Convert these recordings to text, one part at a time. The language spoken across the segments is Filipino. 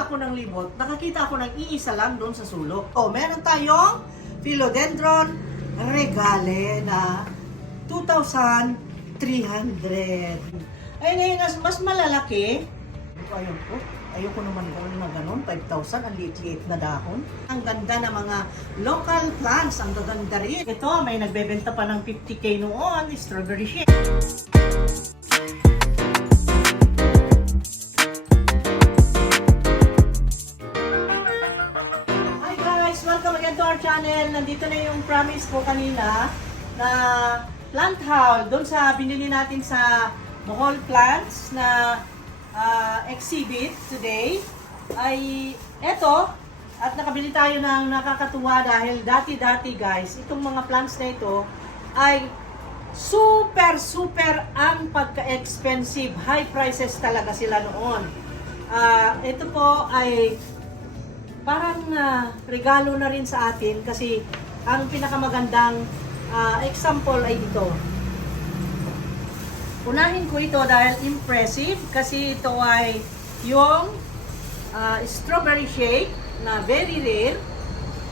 ako ng libot, nakakita ako ng iisa lang doon sa sulok. O, meron tayong Philodendron Regale na 2,300. Ay, ngayon, mas malalaki. Ayoko naman gawin na ganun. 5,000, ang liit-liit na dahon. Ang ganda ng mga local plants, ang gaganda rin. Ito, may nagbebenta pa ng 50k noon, strawberry shake. Hi guys! Welcome again to our channel. Nandito na yung promise ko kanina na plant haul doon sa binili natin sa Bohol Plants na exhibit today ay eto, at nakabili tayo ng nakakatuwa dahil dati guys, itong mga plants na ito ay super ang pagka-expensive, high prices talaga sila noon. Ito po ay parang regalo na rin sa atin kasi ang pinakamagandang example ay ito. Unahin ko ito dahil impressive kasi ito ay yung strawberry shake na very rare,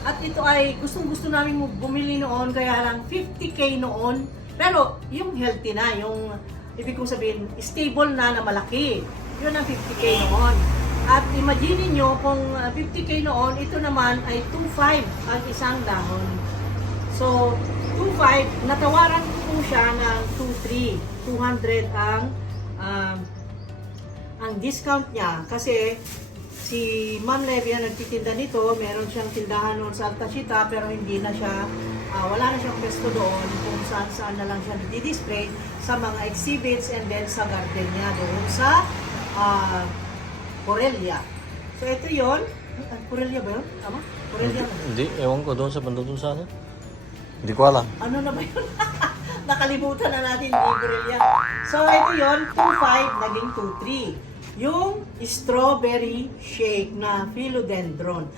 at ito ay gustong-gusto namin bumili noon, kaya lang 50k noon, pero yung healthy na, yung ibig kong sabihin stable na malaki, yun ang 50k noon. At imagine nyo kung 50k noon, ito naman ay 2.5 ang isang dahon. So 2.5, natawaran ko po siya ng 2.3. 200 ang discount niya kasi si Ma'am Levy ang nagtitinda nito, meron siyang tindahan noon sa Altachita pero hindi na siya, wala na siyang pwesto doon, kung saan na lang siya nadi-display sa mga exhibits and then sa garden niya doon sa Corelia. So ito yon, Corelia ba yun? Tama? Corelia ba? Hindi, ewan ko doon sa banda doon sa ano. Hindi ko alam. Ano na ba yun? Nakalimutan na natin yung Corelia. So ito yon, 2.5 naging 2.3. Yung strawberry shake na philodendron.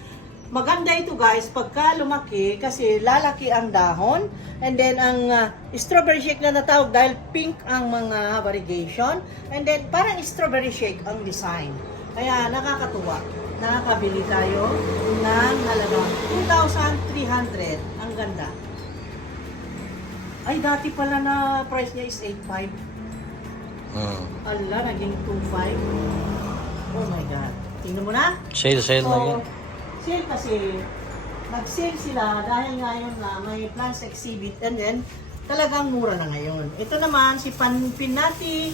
Maganda ito guys pagka lumaki kasi lalaki ang dahon, and then ang strawberry shake na natawag dahil pink ang mga variegation, and then parang strawberry shake ang design. Kaya nakakatuwa. Nakakabili tayo ng halagang 2,300. Ang ganda. Ay, dati pala na price niya is 8.5. Ala, naging 2.5. Oh my God. Tingnan mo na. Sale na yun. Sale kasi, nag-sale sila dahil ngayon na may plants exhibit, and then talagang mura na ngayon. Ito naman si Piñati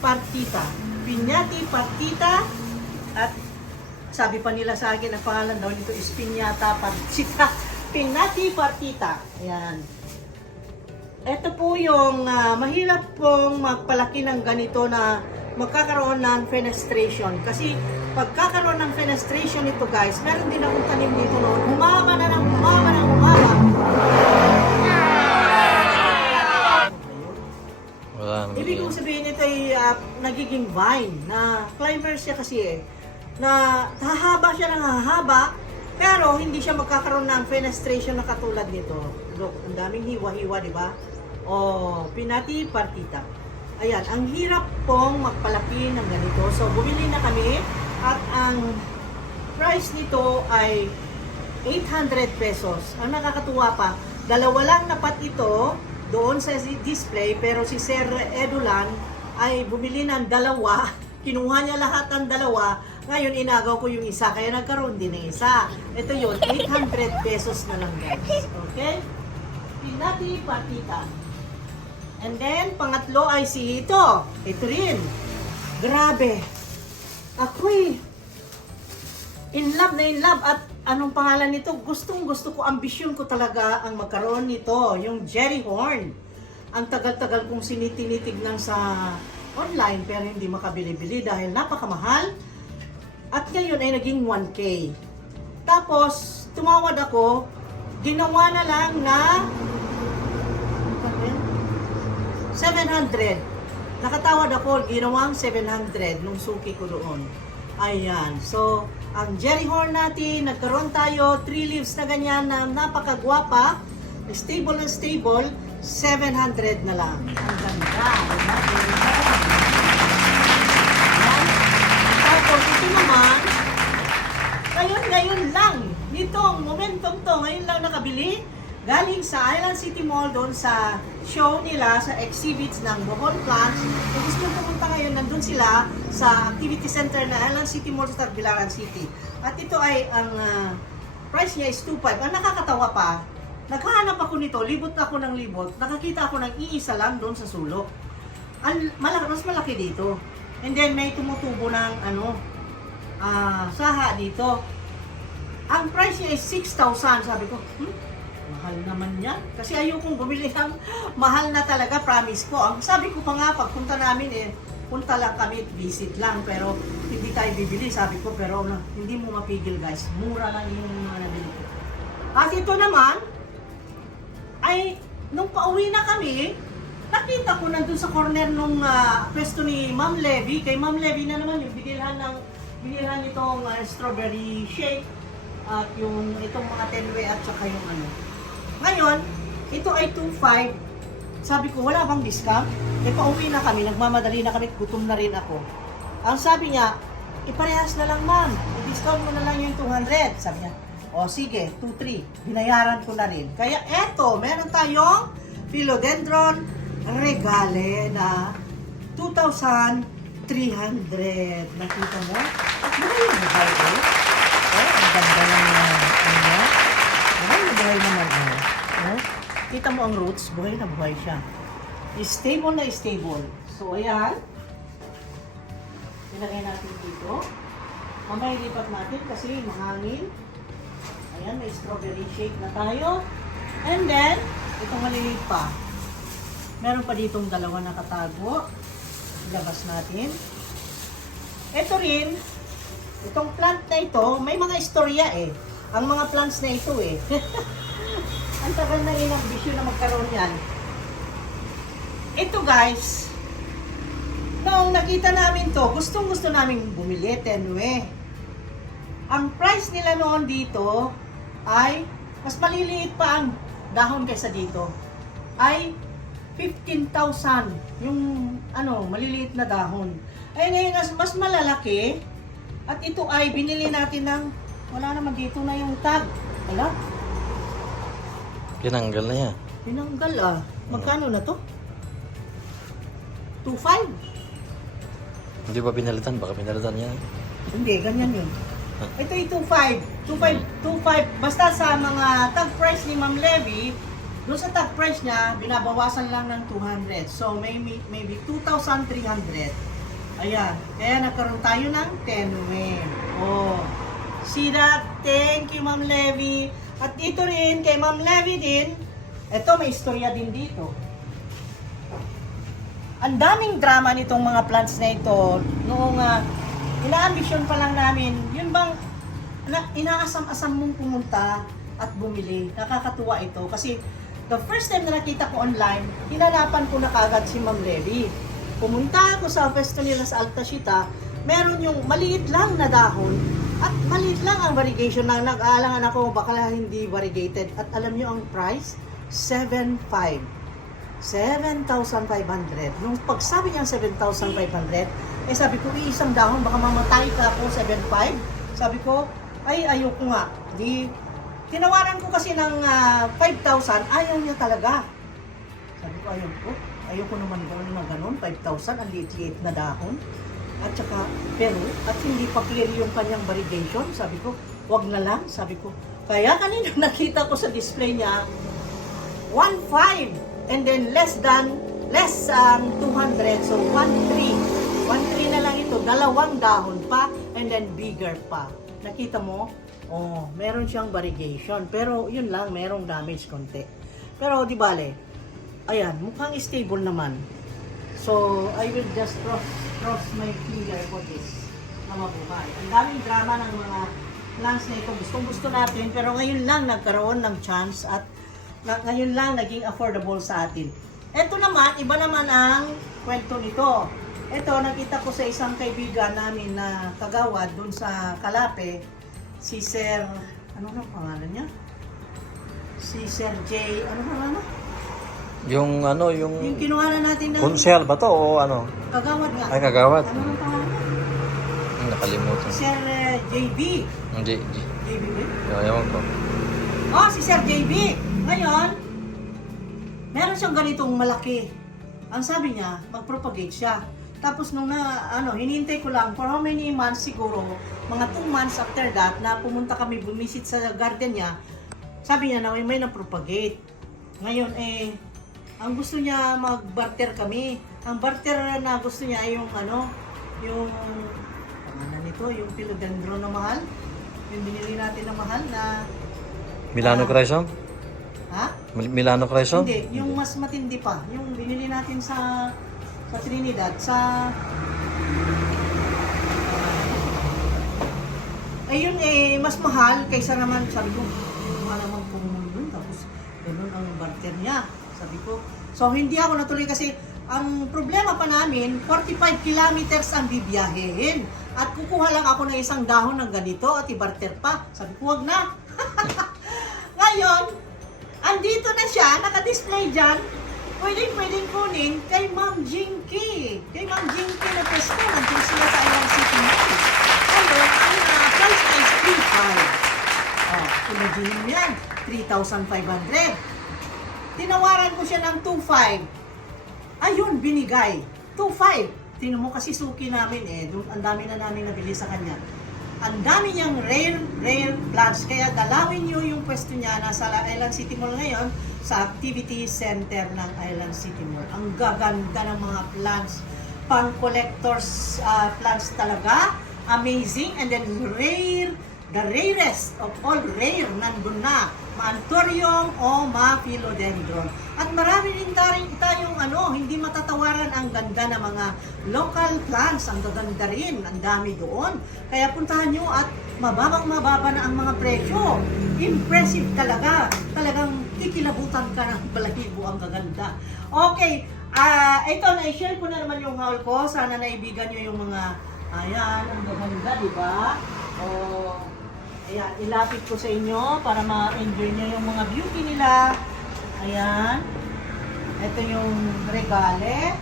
Partita. Piñati Partita, at sabi pa nila sa akin, ang pangalan daw nito is Piñata Partita. Piñati Partita. Ayan. Ito po yung mahirap pong magpalaki ng ganito na magkakaroon ng fenestration. Kasi pagkakaroon ng fenestration ito guys, meron din akong tanim dito noon. Humaba na ng humaba. Wala naman. Ibig kong sabihin ito ay nagiging vine na climbers siya kasi na hahaba siya ng hahaba, pero hindi siya magkakaroon ng fenestration na katulad nito. Look, ang daming hiwa-hiwa, di ba? O, Piñati Partita. Ayan, ang hirap pong magpalaki ng ganito. So, bumili na kami at ang price nito ay 800 pesos. Ang nakakatuwa pa, dalawa lang napat ito doon sa display, pero si Sir Edulan ay bumili ng dalawa. Kinuha niya lahat ng dalawa. Ngayon, inagaw ko yung isa, kaya nagkaroon din ng isa. Ito yun, 800 pesos na lang guys. Okay? Piñati Partita. And then, pangatlo ay si ito. Ito rin. Grabe. Ako'y in love. At anong pangalan nito? Gustong gusto ko, ambisyon ko talaga ang magkaroon nito. Yung Jerry Horn. Ang tagal-tagal kong sinitinitignan sa online pero hindi makabili-bili dahil napakamahal. At ngayon ay naging 1K. Tapos, tumawad ako. Ginawa na lang na 700. Nakatawad ako, ginawang 700 nung suki ko doon. Ayan. So, ang Jerry Horn natin, nagkaroon tayo, 3 leaves na ganyan na napakagwapa, stable na stable, 700 na lang. Ang ganda. Ayan. Tapos, ito naman, bumili galing sa Island City Mall doon sa show nila sa exhibits ng Bohol Plants. Kung gusto mo pumunta ngayon, nandun sila sa activity center na Island City Mall sa Tagbilaran City. At ito ay ang price niya is 2.5. Ang nakakatawa pa, naghahanap ako nito, libot ako ng libot, nakakita ako ng iisa lang doon sa sulok. Mas malaki dito. And then may tumutubo ng saha dito. Ang price niya is 6,000. Sabi ko, mahal naman yan. Kasi ayokong bumili ng mahal na talaga, promise ko. Ang sabi ko pa nga, pagpunta namin punta lang kami, visit lang, pero hindi tayo bibili. Sabi ko, pero hindi mo mapigil guys. Mura lang yung mga nabili ko. At ito naman, ay, nung pauwi na kami, nakita ko nandun sa corner nung pwesto ni Ma'am Levy. Kay Ma'am Levy na naman yung binilhan nitong strawberry shake at yung itong mga tenwe at saka yung Ngayon, ito ay 2.5. Sabi ko, wala bang discount? Pauwi na kami, nagmamadali na kami, gutom na rin ako. Ang sabi niya, iparehas na lang ma'am, i-discount mo na lang yung 200. Sabi niya, o sige, 2.3. Binayaran ko na rin. Kaya eto, meron tayong philodendron regale na 2,300. Nakita mo? At buhay yung buhay eh. Ang ganda lang buhay naman Kita mo ang roots, buhay na buhay siya. Stable na stable. So, ayan. Ilagay natin dito. Mamaya lipat natin kasi mahangin. Ayan, may strawberry shake na tayo. And then, itong maliliit pa. Meron pa ditong dalawa na katago. Ilabas natin. Ito rin, itong plant na ito, may mga istorya Ang mga plants na ito Ang tagal na inambisyon na magkaroon yan. Ito guys, noong nakita namin to, gustong-gusto namin bumili, tenwe. Ang price nila noon dito ay, mas maliliit pa ang dahon kaysa dito, ay 15,000. Yung maliliit na dahon. Ay ngayon, mas malalaki. At ito ay binili natin ng, wala naman dito na yung tag. Wala. Tinanggal na yan. Tinanggal Magkano na to? 2.5? Hindi ba pinalitan? Baka pinalitan yan. Hindi, ganyan yun. Ito ay 2.5. 2.5. Basta sa mga tag price ni Ma'am Levy, doon sa tag price niya, binabawasan lang ng 200. So, maybe 2,300. Ayan. Kaya nagkaroon tayo ng 10 Oh. See that? Thank you, Ma'am Levy. At dito rin, kay Ma'am Levy din, ito may istorya din dito. Ang daming drama nitong mga plants na ito. Noong ina-ambition pa lang namin, yun bang inaasam-asam mong pumunta at bumili. Nakakatuwa ito. Kasi the first time na nakita ko online, hinanapan ko na kagad si Ma'am Levy. Pumunta ako sa pwesto nila sa Altasita, meron yung maliit lang na dahon at maliit lang ang variegation na nag-aalangan ako baka hindi variegated. At alam nyo ang price? 7,500. 7,500. Nung pagsabi niya 7,500, sabi ko, isang dahon, baka mamatay ka ako, 7,500. Sabi ko, ayoko nga. Tinawaran ko kasi ng 5,000, ayaw niya talaga. Sabi ko, ayoko naman ganun, 5,000, ang liit-liit na dahon. At saka, pero, at hindi pa clear yung kanyang variegation. Sabi ko, wag na lang. Sabi ko, kaya kanina nakita ko sa display niya, 1,500. And then less 200. So, 1,300. 1,300 na lang ito. Dalawang dahon pa. And then bigger pa. Nakita mo? Oh, meron siyang variegation. Pero, yun lang, merong damage konti. Pero, di bale. Ayan, mukhang stable naman. So, I will just cross my finger for this na mabuhay. Ang daming drama ng mga plants na ito. Gustong-gusto natin. Pero ngayon lang nagkaroon ng chance at ngayon lang naging affordable sa atin. Ito naman, iba naman ang kwento nito. Ito, nakita ko sa isang kaibigan namin na kagawad dun sa Kalape, si Sir, ano na pangalan niya? Si Sir J, ano pangalan? Yung yung kinuha na natin ng Konsyal ba to o ano? kagawad nga. Ay, kagawad. Ano ang pangalan niya? Nakalimutan. Sir JB. Hindi. JB ba? Ewan ko. Oh, si Sir JB. Ngayon, meron siyang ganitong malaki. Ang sabi niya, mag-propagate siya. Tapos nung hinintay ko lang for how many months siguro, mga 2 months after that, na pumunta kami, bumisit sa garden niya, sabi niya na may na-propagate. Ngayon ang gusto niya mag-barter kami. Ang barter na gusto niya ay yung yung yung philodendron na mahal. Yung binili natin na mahal na Milano Crescent? ha? Milano Crescent? Hindi, yung mas matindi pa. Yung binili natin sa Trinidad, ayun mas mahal kaysa naman, sabi ko, mahal naman kung yun, tapos ganun ang barter niya, sabi ko. So hindi ako natuloy kasi ang problema pa namin, 45 kilometers ang bibiyahehin at kukuha lang ako ng isang dahon ng ganito at i-barter pa. Sabi ko, wag na. Ngayon, andito na siya, naka-display dyan. Pwedeng kunin kay Ma'am Jinky. Kay Ma'am Jinky na pesto, nandun sila sa Island City Mall. Ngayon, ang price ay 3,500. Oh, imagine mo yan, 3,500. Tinawaran ko siya ng 2,500. Ayun, binigay. 2,500. Tingnan mo kasi suki namin ang dami na namin nabili sa kanya. Ang dami niyang rare plants. Kaya dalawin niyo yung pwesto niya nasa Island City Mall ngayon sa activity center ng Island City Mall. Ang gaganda ng mga plants. Pang collectors plants talaga. Amazing. And then rare, the rarest of all rare, nandun na. Ma-anthurium o ma-philodendron. At marami rin tayong hindi matatawaran ang ganda ng mga local plants. Ang gaganda rin, ang dami doon. Kaya puntahan nyo at mababa na ang mga presyo. Impressive talaga. Talagang kikilabutan ka ng balahibo, ang gaganda. Okay, ito, na-share ko na naman yung haul ko. Sana naibigan nyo yung mga, ayan, ang gaganda, di ba? Ayan, ilapit ko sa inyo para ma-enjoy nyo yung mga beauty nila. Ayan. Ito yung regale.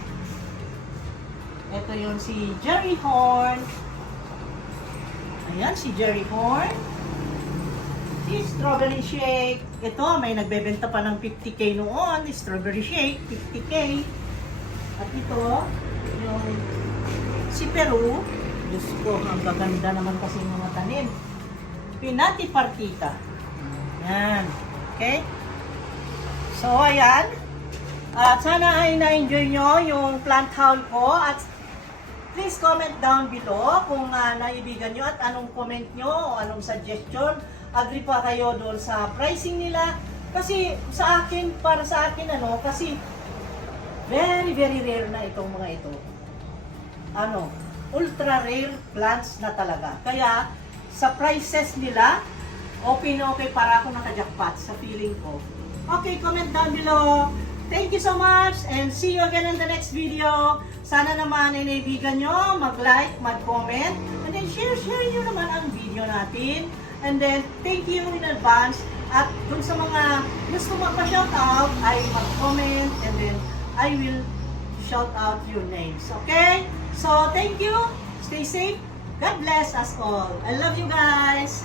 Ito yung si Jerry Horn. Ayan, si Jerry Horn. Si Strawberry Shake. Ito, may nagbebenta pa ng 50k noon. Strawberry Shake, 50k. At ito, yung si Peru. Diyos ko, ang gaganda naman kasi ng mga tanim. Pinati Partita. Ayan. Okay? So, ayan. At sana ay na-enjoy nyo yung plant haul ko. At please comment down below kung naibigan nyo at anong comment nyo o anong suggestion. Agree pa kayo doon sa pricing nila. Kasi sa akin, para sa akin, kasi very, very rare na itong mga ito. Ultra rare plants na talaga. Kaya, sa prices nila, okay para ako naka-jackpot sa feeling ko. Okay, comment down below. Thank you so much and see you again in the next video. Sana naman ay naibigan nyo, mag-like, mag-comment, and then share nyo naman ang video natin. And then, thank you in advance. At kung sa mga gusto magpa-shoutout, ay mag-comment and then I will shout out your names. Okay? So, thank you. Stay safe. God bless us all. I love you guys.